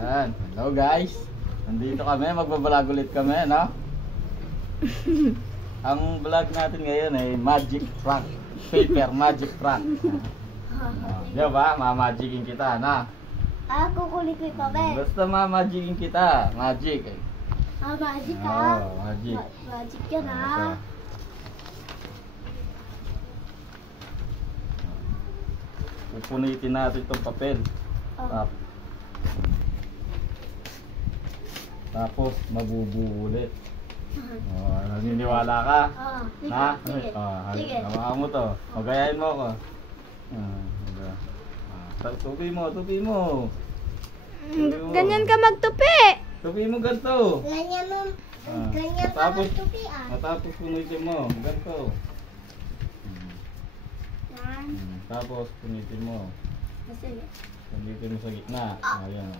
Ayan. Hello guys. Nandito kami. Magbablog ulit kami, no? Ang vlog natin ngayon ay magic prank. Paper magic prank. Di ba? Mamagicin kita, na? Kukulit ko yung papel. Basta mamagicin kita. Magic. Magic ha? Oo, magic. Magic yan ha? Pupunitin natin itong papel. Tapos mabubuo ulit. Naniniwala ka? Ha? Sige. Hawakan mo to. Magayain mo ako. Tupi mo. Ganyan ka magtupi. Tupi mo ganito. Ganyan mo. Ganyan pa Tapos, magtupi ah. Tapos punitin mo. Ganito. Yan. Tapos punitin mo. Sige. Punitin mo sa gitna. Ayan.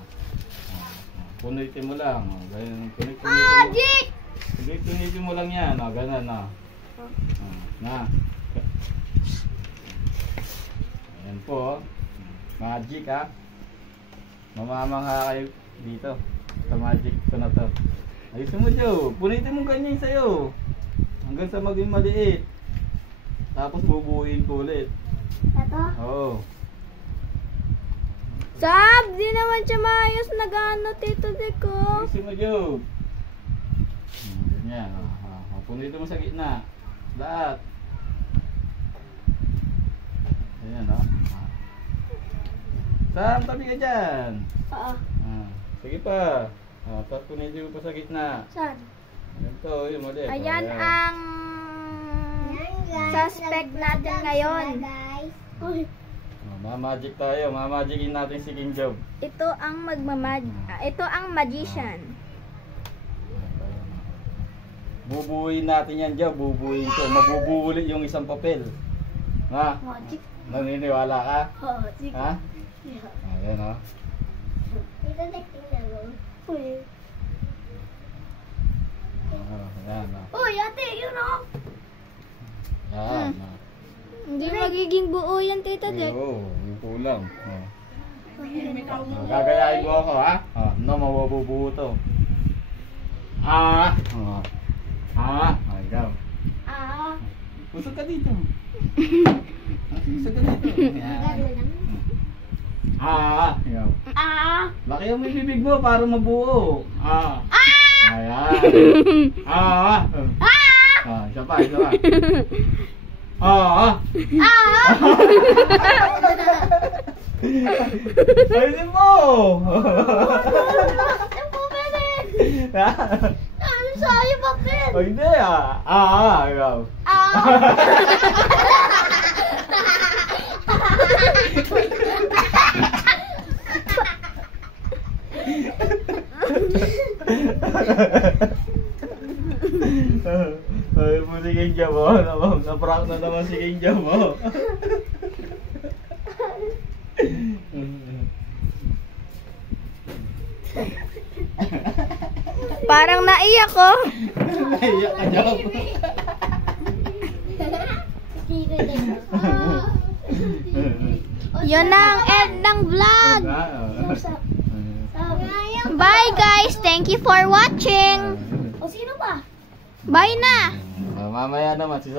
Punitin mo lang. Ganyan. Punitin mo. Magic! Punitin mo lang yan. Ganyan na. Na. Ayan po. Magic ha. Mamamangha kayo dito. Sa magic ko na to. Ayusin mo Joe. Punitin mo ganyan sa'yo. Hanggang sa maging maliit. Tapos bubuuin ko ulit. Ito? Oo. Sab, di naman siya maayos nag-ano, Tito Deko. Ayusin mo Joe. Ganyan. Punitin mo sa gitna. Lahat. Ayan o. Sam, tabi ka dyan. Oo. Sige pa. Tapos punitin mo pa sa gitna. Saan? Ganito, yung mali. Ayan ang suspect natin ngayon. Guys. Uy. Mamagic tayo. Mamagicin natin si King Job. Ito ang ito ang magician. Bubuuin natin yan Job. Bubuuin ko. Mabubuo ulit yung isang papel. Ha? Magic. Naniniwala ka? Oo, sige. Ha? Ayan o. Ito tingnan mo. Uy. Ayan o. Uy, ate, yun o. Ayan. Hindi magiging buo yan, Tito Dek. Oo, yung kulang. Gagayain mo ako ha? No, mabubuo to. Ikaw. Pusog ka dito. Pusog ka dito. Ikaw. Laki yung may bibig mo para mabuo. Ayan. Isa pa. Ayusin mo. Ano sa'yo, papel? Hindi ikaw. Ay po si King Job mo. Na-prank na naman si King Job mo. Parang naiyak ko. Naiyak ka Job. Yun ang end ng vlog. Bye guys. Thank you for watching. O, sino ba? Bye na. Mamaya naman si